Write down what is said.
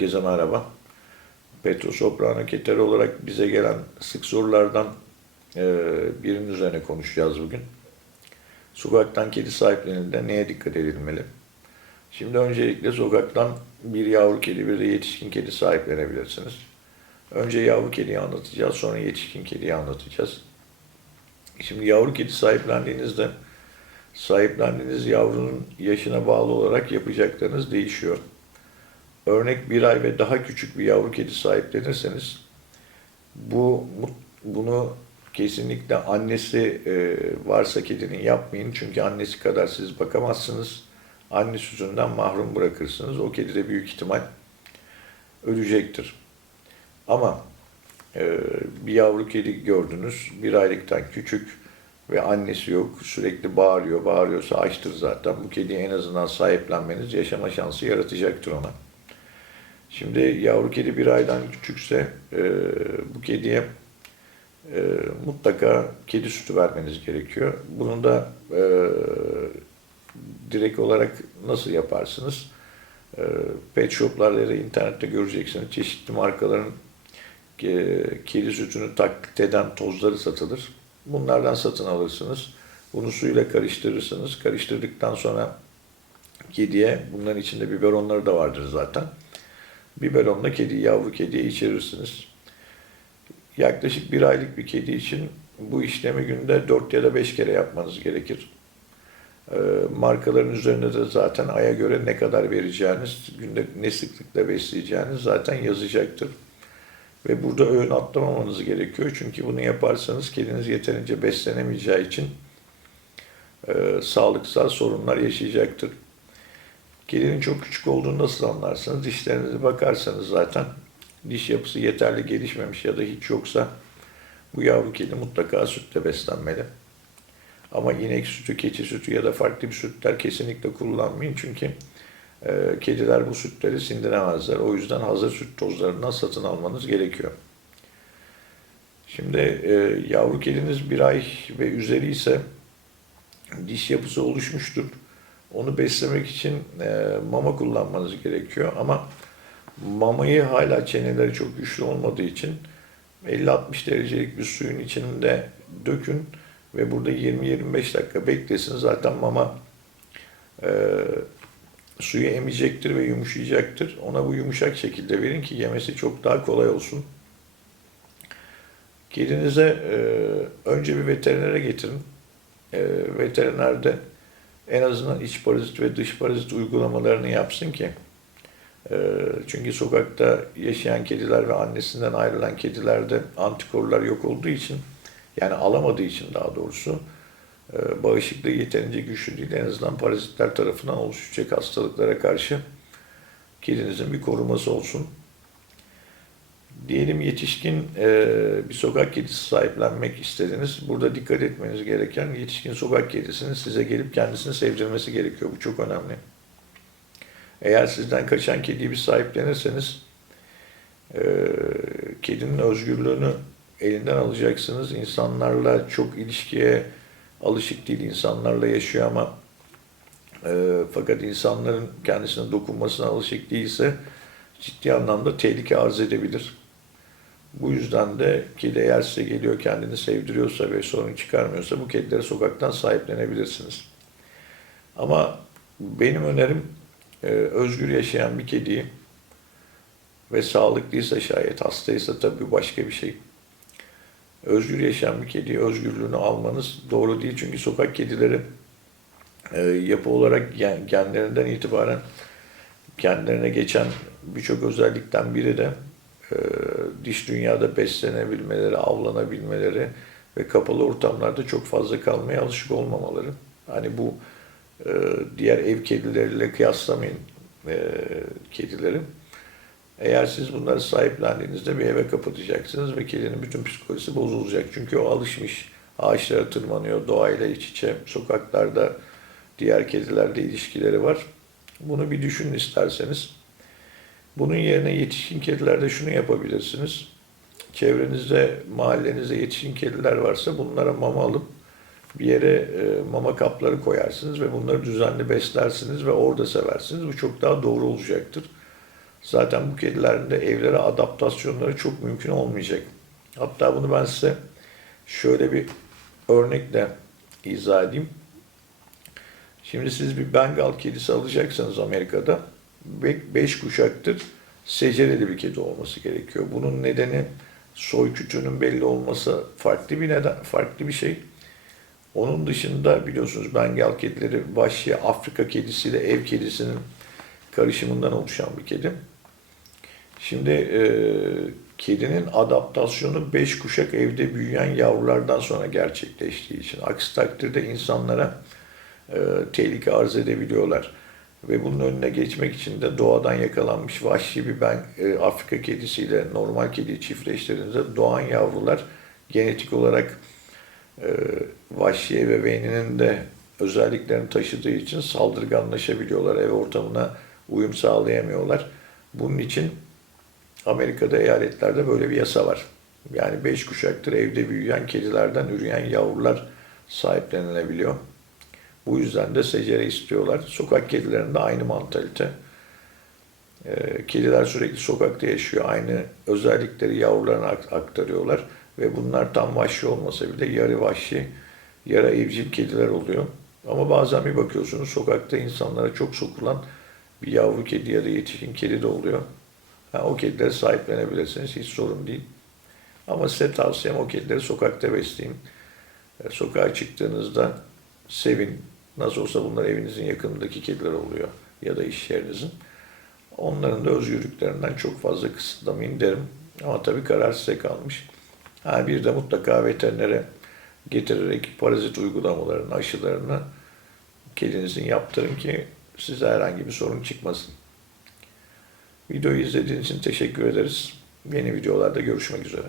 Herkese merhaba. Petro Soprano Keteri olarak bize gelen sık sorulardan e, birinin üzerine konuşacağız bugün. Sokaktan kedi sahiplenildiğinde neye dikkat edilmeli? Şimdi öncelikle sokaktan bir yavru kedi bir de yetişkin kedi sahiplenebilirsiniz. Önce yavru kediyi anlatacağız, sonra yetişkin kediyi anlatacağız. Şimdi yavru kedi sahiplendiğinizde sahiplendiğiniz yavrunun yaşına bağlı olarak yapacaklarınız değişiyor. Örnek bir ay ve daha küçük bir yavru kedi sahiplenirseniz bu bunu kesinlikle annesi e, varsa kedinin yapmayın. Çünkü annesi kadar siz bakamazsınız. Anne sütünden mahrum bırakırsınız. O kedi de büyük ihtimal ölecektir. Ama e, bir yavru kedi gördünüz, bir aylıktan küçük ve annesi yok, sürekli bağırıyor, bağırıyorsa açtır zaten. Bu kediyi en azından sahiplenmeniz yaşama şansı yaratacaktır ona. Şimdi yavru kedi bir aydan küçükse e, bu kediye e, mutlaka kedi sütü vermeniz gerekiyor. Bunu da e, direkt olarak nasıl yaparsınız? E, pet shoplarda ya internette göreceksiniz. Çeşitli markaların e, kedi sütünü taklit eden tozları satılır. Bunlardan satın alırsınız. Bunu suyla karıştırırsınız. Karıştırdıktan sonra kediye, bunların içinde biberonları da vardır zaten. Biberonla kedi, yavru kediye içirirsiniz. Yaklaşık bir aylık bir kedi için bu işlemi günde 4 ya da 5 kere yapmanız gerekir. Ee, markaların üzerinde de zaten aya göre ne kadar vereceğiniz, günde ne sıklıkla besleyeceğiniz zaten yazacaktır. Ve burada öğün atlamamanız gerekiyor. Çünkü bunu yaparsanız kediniz yeterince beslenemeyeceği için e, sağlıksal sorunlar yaşayacaktır. Kedinin çok küçük olduğunu nasıl anlarsınız? Dişlerinize bakarsanız zaten diş yapısı yeterli gelişmemiş ya da hiç yoksa bu yavru kedi mutlaka sütle beslenmeli. Ama inek sütü, keçi sütü ya da farklı bir sütler kesinlikle kullanmayın çünkü e, kediler bu sütleri sindiremezler. O yüzden hazır süt tozlarından satın almanız gerekiyor. Şimdi e, yavru kediniz bir ay ve üzeri ise diş yapısı oluşmuştur. Onu beslemek için e, mama kullanmanız gerekiyor ama mamayı hala çeneleri çok güçlü olmadığı için 50-60 derecelik bir suyun içinde dökün ve burada 20-25 dakika beklesin. Zaten mama e, suyu emecektir ve yumuşayacaktır. Ona bu yumuşak şekilde verin ki yemesi çok daha kolay olsun. Kedinize e, önce bir veterinere getirin. E, veteriner de en azından iç parazit ve dış parazit uygulamalarını yapsın ki e, çünkü sokakta yaşayan kediler ve annesinden ayrılan kedilerde antikorlar yok olduğu için yani alamadığı için daha doğrusu e, bağışıklığı yeterince güçlü değil. En azından parazitler tarafından oluşacak hastalıklara karşı kedinizin bir koruması olsun. Diyelim yetişkin e, bir sokak kedisi sahiplenmek istediniz. Burada dikkat etmeniz gereken yetişkin sokak kedisinin size gelip kendisini sevdirmesi gerekiyor. Bu çok önemli. Eğer sizden kaçan kediyi bir sahiplenirseniz e, kedinin özgürlüğünü elinden alacaksınız. İnsanlarla çok ilişkiye alışık değil, insanlarla yaşıyor ama e, fakat insanların kendisine dokunmasına alışık değilse ciddi anlamda tehlike arz edebilir. Bu yüzden de kedi eğer size geliyor kendini sevdiriyorsa ve sorun çıkarmıyorsa bu kedileri sokaktan sahiplenebilirsiniz. Ama benim önerim e, özgür yaşayan bir kediyi ve sağlıklıysa şayet hastaysa tabii başka bir şey. Özgür yaşayan bir kediyi özgürlüğünü almanız doğru değil. Çünkü sokak kedileri e, yapı olarak gen, genlerinden itibaren kendilerine geçen birçok özellikten biri de e, diş dünyada beslenebilmeleri, avlanabilmeleri ve kapalı ortamlarda çok fazla kalmaya alışık olmamaları. Hani bu e, diğer ev kedileriyle kıyaslamayın e, kedileri. Eğer siz bunları sahiplendiğinizde bir eve kapatacaksınız ve kedinin bütün psikolojisi bozulacak. Çünkü o alışmış. Ağaçlara tırmanıyor, doğayla iç içe, sokaklarda diğer kedilerle ilişkileri var. Bunu bir düşünün isterseniz. Bunun yerine yetişkin kedilerde şunu yapabilirsiniz. Çevrenizde, mahallenizde yetişkin kediler varsa bunlara mama alıp bir yere e, mama kapları koyarsınız ve bunları düzenli beslersiniz ve orada seversiniz. Bu çok daha doğru olacaktır. zaten bu kedilerin de evlere adaptasyonları çok mümkün olmayacak. Hatta bunu ben size şöyle bir örnekle izah edeyim. Şimdi siz bir Bengal kedisi alacaksanız Amerika'da 5 kuşaktır secereli bir kedi olması gerekiyor. Bunun nedeni soy kütüğünün belli olması farklı bir neden, farklı bir şey. Onun dışında biliyorsunuz Bengal kedileri vahşi Afrika kedisiyle ev kedisinin karışımından oluşan bir kedi. Şimdi e, kedinin adaptasyonu 5 kuşak evde büyüyen yavrulardan sonra gerçekleştiği için. Aksi takdirde insanlara e, tehlike arz edebiliyorlar. Ve bunun önüne geçmek için de doğadan yakalanmış vahşi bir ben e, Afrika kedisiyle normal kediyi çiftleştirdiğinizde doğan yavrular genetik olarak e, vahşi ebeveyninin de özelliklerini taşıdığı için saldırganlaşabiliyorlar. Ev ortamına uyum sağlayamıyorlar. Bunun için Amerika'da eyaletlerde böyle bir yasa var. Yani beş kuşaktır evde büyüyen kedilerden üreyen yavrular sahiplenilebiliyor. Bu yüzden de secere istiyorlar. Sokak kedilerinde aynı mantalite. Ee, Kediler sürekli sokakta yaşıyor. Aynı özellikleri yavrularına ak- aktarıyorlar. Ve bunlar tam vahşi olmasa bile yarı vahşi, yarı evcil kediler oluyor. Ama bazen bir bakıyorsunuz sokakta insanlara çok sokulan bir yavru kedi ya da yetişkin kedi de oluyor. Ha, o kedileri sahiplenebilirsiniz. Hiç sorun değil. Ama size tavsiyem o kedileri sokakta besleyin. E, Sokağa çıktığınızda sevin. Nasıl olsa bunlar evinizin yakınındaki kediler oluyor ya da iş yerinizin. Onların da özgürlüklerinden çok fazla kısıtlamayın derim. Ama tabii karar size kalmış. Ha, bir de mutlaka veterinere getirerek parazit uygulamalarını, aşılarını kedinizin yaptırın ki size herhangi bir sorun çıkmasın. Videoyu izlediğiniz için teşekkür ederiz. Yeni videolarda görüşmek üzere.